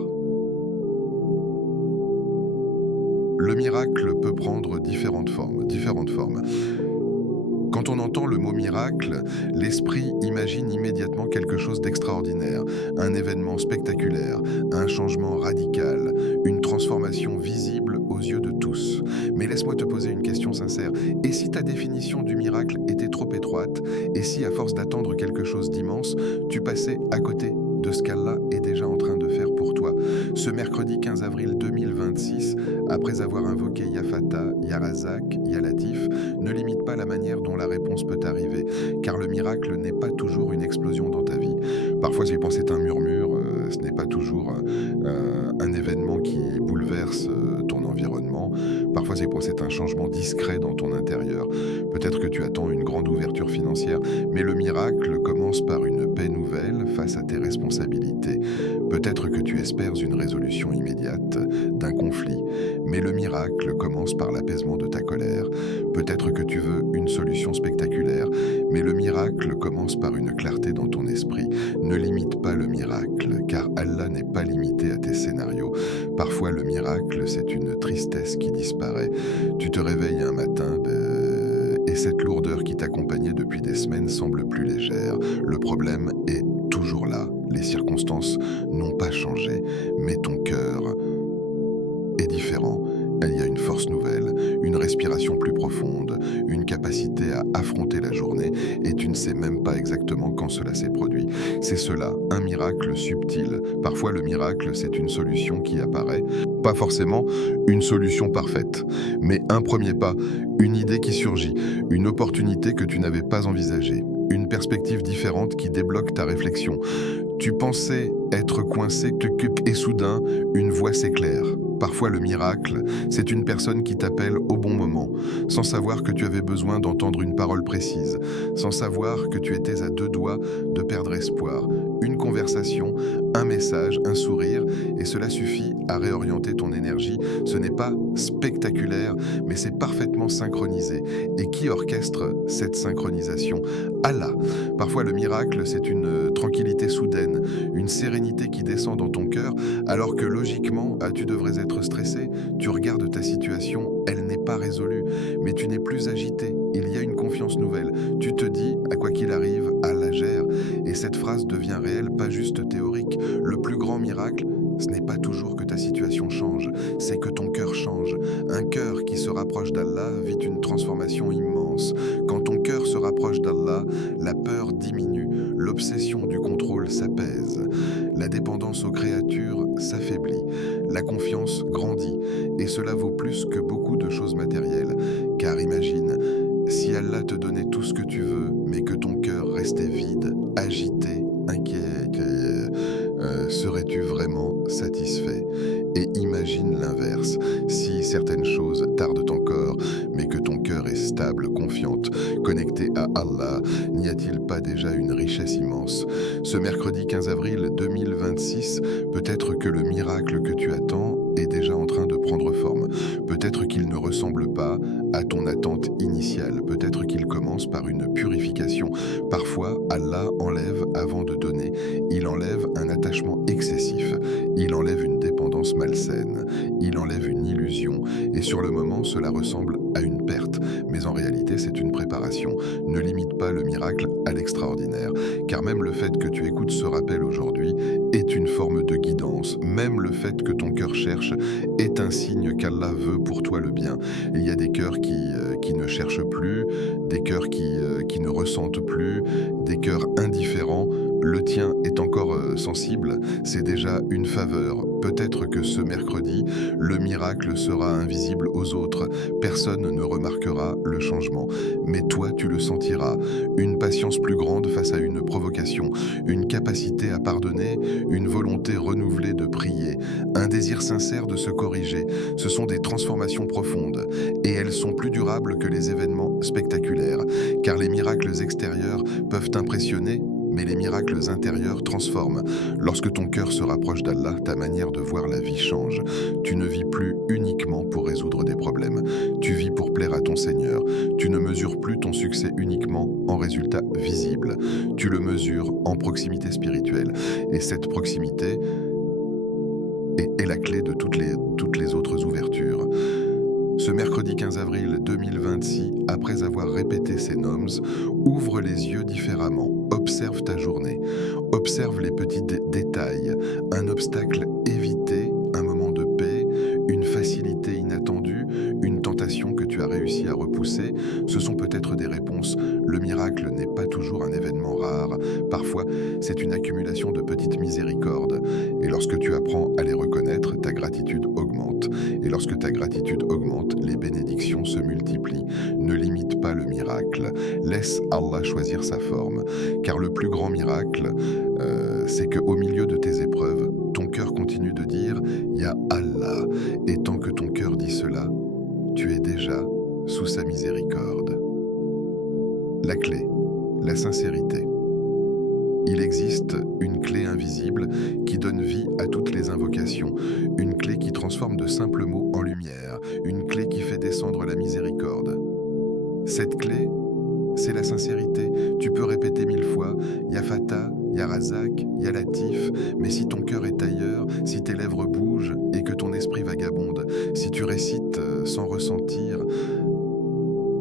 Le miracle peut prendre différentes formes. Quand on entend le mot miracle, l'esprit imagine immédiatement quelque chose d'extraordinaire, un événement spectaculaire, un changement radical, une transformation visible aux yeux de tous. Mais laisse-moi te poser une question sincère. Et si ta définition du miracle était trop étroite, et si à force d'attendre quelque chose d'immense, tu passais à côté de ce qu'Allah est déjà en train de faire pour toi? Ce mercredi 15 avril 2026, après avoir invoqué Ya Fata, Ya Razak, Ya Latif, ne limite pas la manière dont la réponse peut arriver, car le miracle n'est pas toujours une explosion dans ta vie. Parfois, j'ai pensé un murmure, ce n'est pas toujours un événement qui bouleverse ton environnement. Parfois, c'est pensé un changement discret dans ton intérieur. Peut-être que tu attends une grande ouverture financière, mais le miracle commence par une paix nouvelle face à tes responsabilités. Peut-être que tu espères une résolution immédiate d'un conflit, mais le miracle commence par l'apaisement de ta colère. Peut-être que tu veux une solution spectaculaire, mais le miracle commence par une clarté dans ton esprit. Ne limite pas le miracle, car Allah n'est pas limité à tes scénarios. Parfois, le miracle, c'est une tristesse qui disparaît. Tu te réveilles un matin et cette lourdeur qui t'accompagnait depuis des semaines semble plus légère. Le problème est toujours là. Les circonstances n'ont pas changé, mais ton cœur est différent. Il y a une force nouvelle, une respiration plus profonde, une capacité à affronter la journée et tu ne sais même pas exactement quand cela s'est produit. C'est cela, un miracle subtil. Parfois le miracle, c'est une solution qui apparaît. Pas forcément une solution parfaite, mais un premier pas, une idée qui surgit, une opportunité que tu n'avais pas envisagée, une perspective différente qui débloque ta réflexion. Tu pensais être coincé et soudain, une voix s'éclaire. Parfois le miracle, c'est une personne qui t'appelle au bon moment, sans savoir que tu avais besoin d'entendre une parole précise, sans savoir que tu étais à deux doigts de perdre espoir. Une conversation, un message, un sourire, et cela suffit à réorienter ton énergie. Ce n'est pas spectaculaire, mais c'est parfaitement synchronisé. Et qui orchestre cette synchronisation? Allah. Parfois le miracle, c'est une tranquillité soudaine, une sérénité qui descend dans ton cœur, alors que logiquement, tu devrais être stressé. Tu regardes ta situation, elle n'est pas résolue, mais tu n'es plus agité. Il y a une confiance nouvelle. Tu te dis, à quoi qu'il arrive, Allah gère. Et cette phrase devient réelle, pas juste théorique. Le plus grand miracle, ce n'est pas toujours que ta situation change, c'est que ton cœur change. Un cœur qui se rapproche d'Allah vit une transformation immense. Quand ton cœur se rapproche d'Allah, la peur diminue, l'obsession du contrôle s'apaise, la dépendance aux créatures s'affaiblit, la confiance grandit. Et cela vaut plus que beaucoup de choses matérielles. Car imagine, si Allah te donnait tout ce que tu veux, mais que ton cœur restait vide, agité, inquiet, serais-tu vraiment satisfait? Et imagine l'inverse, si certaines choses tardent encore, mais que ton cœur est stable, confiante, connecté à Allah, n'y a-t-il pas déjà une richesse immense? Ce mercredi 15 avril 2026, peut-être que le miracle que tu attends est déjà en train de prendre forme. Peut-être qu'il ne ressemble pas à ton attente initiale. Peut-être qu'il commence par une purification. Parfois, Allah enlève avant de donner. Il enlève un attachement excessif. Il enlève une dépendance malsaine. Il enlève une illusion. Et sur le moment, cela ressemble à une perte. Mais en réalité, c'est une préparation. Ne limite pas le miracle à l'extraordinaire. Car même le fait que tu écoutes ce rappel aujourd'hui est une forme de guidance. Même le fait que ton cœur cherche est un signe qu'Allah veut pour toi le bien. Il y a des cœurs qui ne cherchent plus, des cœurs qui ne ressentent plus, des cœurs indifférents. Le tien est encore sensible, c'est déjà une faveur. Peut-être que ce mercredi, le miracle sera invisible aux autres. Personne ne remarquera le changement. Mais toi, tu le sentiras. Une patience plus grande face à une provocation, une capacité à pardonner, une volonté renouvelée de prier, un désir sincère de se corriger. Ce sont des transformations profondes. Et elles sont plus durables que les événements spectaculaires. Car les miracles extérieurs peuvent impressionner, mais les miracles intérieurs transforment. Lorsque ton cœur se rapproche d'Allah, ta manière de voir la vie change. Tu ne vis plus uniquement pour résoudre des problèmes. Tu vis pour plaire à ton Seigneur. Tu ne mesures plus ton succès uniquement en résultats visibles. Tu le mesures en proximité spirituelle. Et cette proximité est la clé de toutes les autres ouvertures. Ce mercredi 15 avril 2026, après avoir répété ces noms, ouvre les yeux différemment. Observe ta journée. Observe les petits détails. Un obstacle évité, un moment de paix, une facilité inattendue, une tentation que tu as réussi à repousser. Ce sont peut-être des réponses. Le miracle n'est pas toujours un événement rare. Parfois, c'est une accumulation de petites miséricordes. Et lorsque tu apprends à les reconnaître, ta gratitude augmente. Et lorsque ta gratitude augmente, les bénédictions se multiplient. Ne limite pas le miracle. Laisse Allah choisir sa forme. Car le plus grand miracle, c'est qu'au milieu de tes épreuves, ton cœur continue de dire « Ya Allah ». Et tant que ton cœur dit cela, tu es déjà sous sa miséricorde. La clé, la sincérité. Il existe une clé invisible qui donne vie à toutes les invocations, une clé qui transforme de simples mots en lumière, une clé qui fait descendre la miséricorde. Cette clé, c'est la sincérité. Tu peux répéter 1000 fois « Ya Fatah », « Ya Razak »,« Ya Latif », mais si ton cœur est ailleurs, si tes lèvres bougent et que ton esprit vagabonde, si tu récites sans ressentir,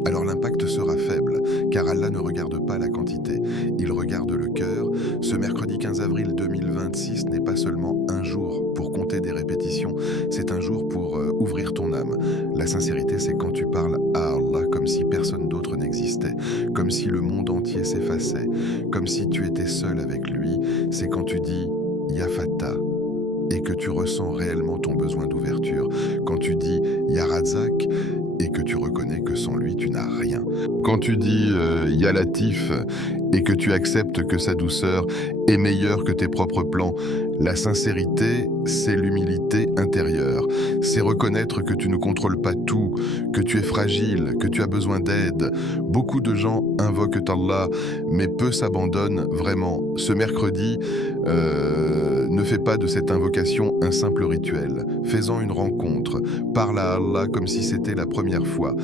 alors l'impact sera faible. faible, car Allah ne regarde pas la quantité, il regarde le cœur. Ce mercredi 15 avril 2026 n'est pas seulement un jour pour compter des répétitions, c'est un jour pour ouvrir ton âme. La sincérité, c'est quand tu parles à Allah comme si personne d'autre n'existait, comme si le monde entier s'effaçait, comme si tu étais seul avec lui. C'est quand tu dis « Ya Fatah » et que tu ressens réellement ton besoin d'ouverture, quand tu dis « Ya Razak » et que tu reconnais que sans lui, tu n'as rien. Quand tu dis Ya Latif et que tu acceptes que sa douceur est meilleure que tes propres plans. La sincérité, c'est l'humilité intérieure. C'est reconnaître que tu ne contrôles pas tout, que tu es fragile, que tu as besoin d'aide. Beaucoup de gens invoquent Allah, mais peu s'abandonnent vraiment. Ce mercredi, ne fais pas de cette invocation un simple rituel. Fais-en une rencontre. Parle à Allah comme si c'était la première fois.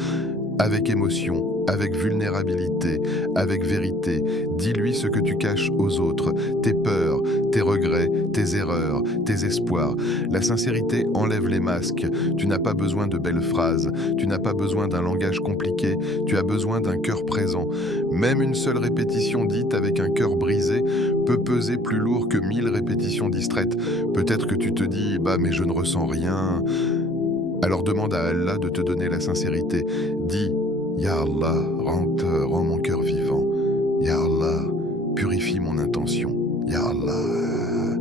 Avec émotion, avec vulnérabilité, avec vérité. Dis-lui ce que tu caches aux autres, tes peurs, tes regrets, tes erreurs, tes espoirs. La sincérité enlève les masques. Tu n'as pas besoin de belles phrases, tu n'as pas besoin d'un langage compliqué, tu as besoin d'un cœur présent. Même une seule répétition dite avec un cœur brisé peut peser plus lourd que 1000 répétitions distraites. Peut-être que tu te dis « bah mais je ne ressens rien ». Alors demande à Allah de te donner la sincérité. Dis « Ya Allah, rends mon cœur vivant. Ya Allah, purifie mon intention. Ya Allah,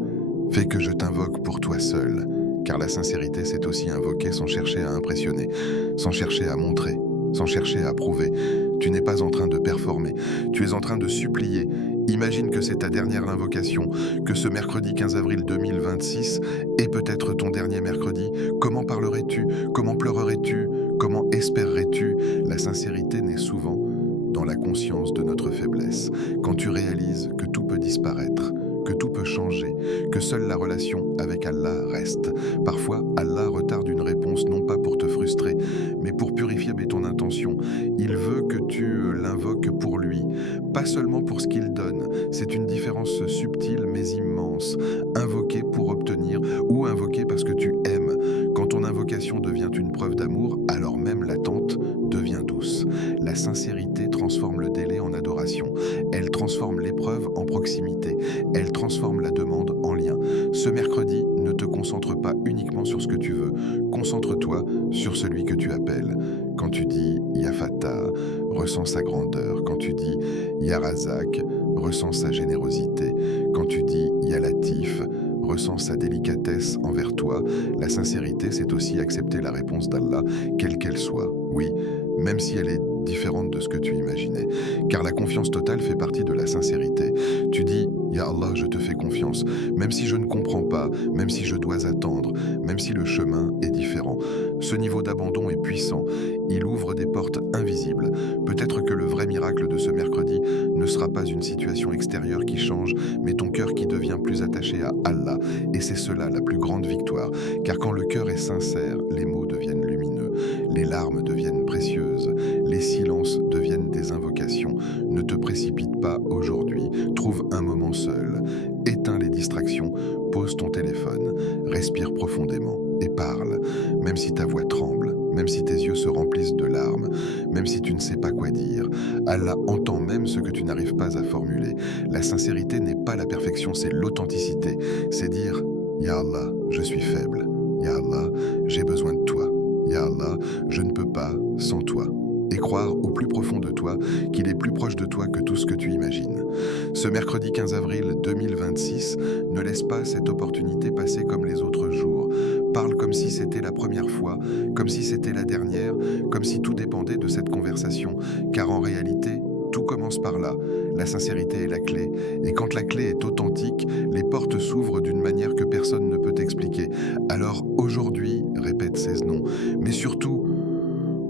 fais que je t'invoque pour toi seul. » Car la sincérité, c'est aussi invoquer sans chercher à impressionner, sans chercher à montrer, sans chercher à prouver. Tu n'es pas en train de performer, tu es en train de supplier. Imagine que c'est ta dernière invocation, que ce mercredi 15 avril 2026 est peut-être ton dernier mercredi. Comment parlerais-tu? Comment pleurerais-tu? Comment espérerais-tu? La sincérité naît souvent dans la conscience de notre faiblesse. Quand tu réalises que tout peut disparaître, que tout peut changer, que seule la relation avec Allah reste. Parfois, Allah retarde une réponse non pas pour te frustrer, mais pour purifier ton intention. Il veut que tu l'invoques pour lui, pas seulement pour ce qu'il donne. C'est une différence subtile mais immense. Invoquer pour obtenir ou invoquer parce que tu aimes. Quand ton invocation devient une preuve d'amour, alors même l'attente devient douce. La sincérité transforme le délai en adoration. Elle transforme l'épreuve en proximité. Elle transforme la demande en lien. Ce mercredi, ne te concentre pas uniquement sur ce que tu veux. Concentre-toi sur celui que tu appelles. Quand tu dis Ya Fatah, ressens sa grandeur. Quand tu dis Ya Razak, ressens sa générosité. Quand tu dis Ya Latif, ressens sa délicatesse envers toi. La sincérité, c'est aussi accepter la réponse d'Allah, quelle qu'elle soit. Oui, même si elle est différente de ce que tu imaginais. Car la confiance totale fait partie de la sincérité. Tu dis « Ya Allah, je te fais confiance, même si je ne comprends pas, même si je dois attendre, même si le chemin est différent. » Ce niveau d'abandon est puissant. Il ouvre des portes invisibles. Peut-être que le vrai miracle de ce mercredi ne sera pas une situation extérieure qui change, mais ton cœur qui devient plus attaché à Allah. Et c'est cela la plus grande victoire. Car quand le cœur est sincère, les mots deviennent lumineux, les larmes deviennent précieuses, les silences deviennent des invocations. Ne te précipite pas aujourd'hui. Trouve un moment seul. Éteins les distractions. Pose ton téléphone. Respire profondément et parle. Même si ta voix tremble, même si tes yeux se remplissent de larmes, même si tu ne sais pas quoi dire. Allah entend même ce que tu n'arrives pas à formuler. La sincérité n'est pas la perfection, c'est l'authenticité. C'est dire « Ya Allah, je suis faible. Ya Allah, j'ai besoin de toi. Ya Allah, je ne peux pas sans toi. » Et croire au plus profond de toi qu'il est plus proche de toi que tout ce que tu imagines. Ce mercredi 15 avril 2026, ne laisse pas cette opportunité passer comme les autres jours. Parle comme si c'était la première fois, comme si c'était la dernière, comme si tout dépendait de cette conversation. Car en réalité, tout commence par là. La sincérité est la clé. Et quand la clé est authentique, les portes s'ouvrent d'une manière que personne ne peut expliquer. Alors aujourd'hui, répète ces noms. Mais surtout,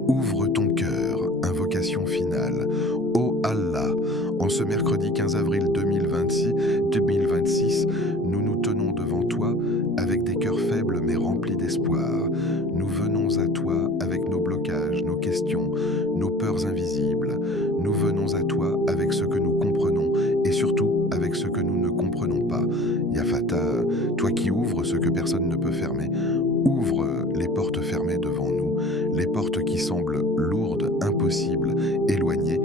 ouvre ton cœur. Invocation finale. Ô Allah, en ce mercredi 15 avril 2026, nous nous tenons devant toi avec des cœurs faibles mais remplis d'espoir. Nous venons à toi avec nos blocages, nos questions, nos peurs invisibles. Nous venons à toi avec ce que nous comprenons et surtout avec ce que nous ne comprenons pas. Ya Fatah, toi qui ouvres ce que personne ne peut fermer, ouvre les portes fermées devant nous, les portes qui semblent lourdes, impossibles, éloignées.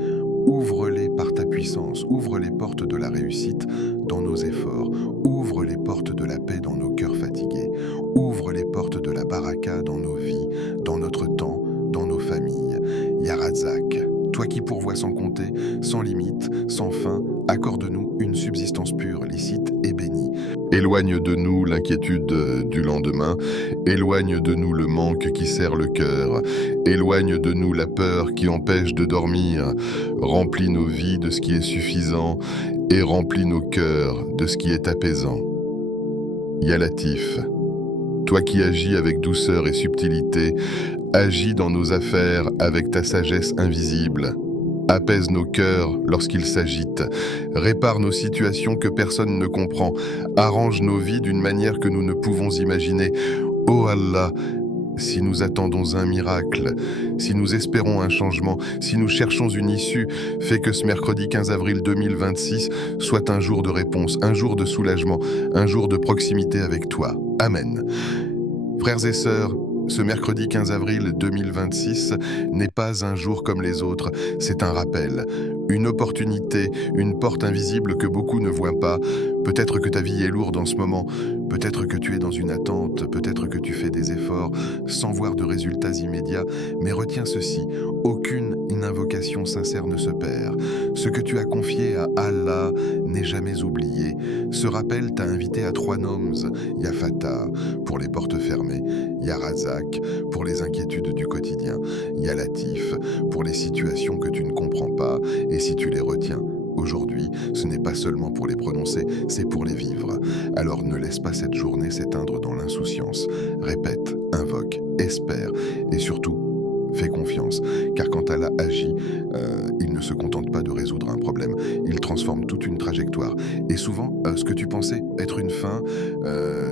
puissance, ouvre les portes de la réussite dans nos efforts, ouvre les portes de la paix dans nos cœurs fatigués, ouvre les portes de la baraka dans nos vies, dans notre temps, dans nos familles. Ya Razak, toi qui pourvois sans compter, sans limite, sans fin, accorde-nous une subsistance pure, licite et bénie. Éloigne de nous l'inquiétude du lendemain, éloigne de nous le manque qui serre le cœur, éloigne de nous la peur qui empêche de dormir, remplis nos vies de ce qui est suffisant et remplis nos cœurs de ce qui est apaisant. Ya Latif, toi qui agis avec douceur et subtilité, agis dans nos affaires avec ta sagesse invisible. Apaise nos cœurs lorsqu'ils s'agitent, répare nos situations que personne ne comprend, arrange nos vies d'une manière que nous ne pouvons imaginer. Ô Allah, si nous attendons un miracle, si nous espérons un changement, si nous cherchons une issue, fais que ce mercredi 15 avril 2026 soit un jour de réponse, un jour de soulagement, un jour de proximité avec toi. Amen. Frères et sœurs, ce mercredi 15 avril 2026 n'est pas un jour comme les autres, c'est un rappel, une opportunité, une porte invisible que beaucoup ne voient pas. Peut-être que ta vie est lourde en ce moment, peut-être que tu es dans une attente, peut-être que tu fais des efforts sans voir de résultats immédiats, mais retiens ceci, aucune invocation sincère ne se perd. Ce que tu as confié à Allah n'est jamais oublié. Ce rappel t'a invité à 3 noms, Ya Fatah pour les portes fermées, Ya Razak pour les inquiétudes du quotidien, Ya Latif pour les situations que tu ne comprends pas, et si tu les retiens, aujourd'hui, ce n'est pas seulement pour les prononcer, c'est pour les vivre. Alors ne laisse pas cette journée s'éteindre dans l'insouciance. Répète, invoque, espère et surtout, fais confiance, car quand Allah agit, il ne se contente pas de résoudre un problème, il transforme toute une trajectoire. Et souvent, ce que tu pensais être une fin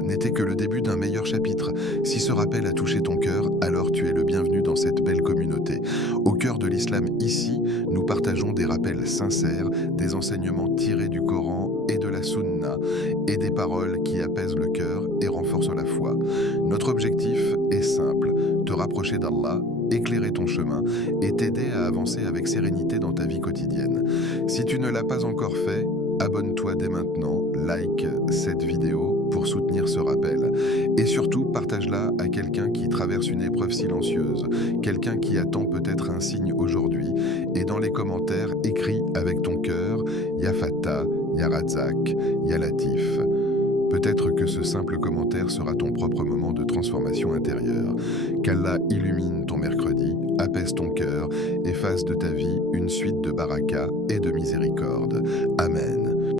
n'était que le début d'un meilleur chapitre. Si ce rappel a touché ton cœur, alors tu es le bienvenu dans cette belle communauté. Au cœur de l'islam, ici, nous partageons des rappels sincères, des enseignements tirés du Coran et de la Sunna, et des paroles qui apaisent le cœur et renforcent la foi. Notre objectif est simple, te rapprocher d'Allah, éclairer ton chemin et t'aider à avancer avec sérénité dans ta vie quotidienne. Si tu ne l'as pas encore fait, abonne-toi dès maintenant, like cette vidéo pour soutenir ce rappel. Et surtout, partage-la à quelqu'un qui traverse une épreuve silencieuse, quelqu'un qui attend peut-être un signe aujourd'hui. Et dans les commentaires, écris avec ton cœur, Ya Fatah, Ya Razak, Ya Latif. Peut-être que ce simple commentaire sera ton propre moment de transformation intérieure. Qu'Allah illumine ton mercredi, apaise ton cœur et fasse de ta vie une suite de baraka et de miséricorde. Amen.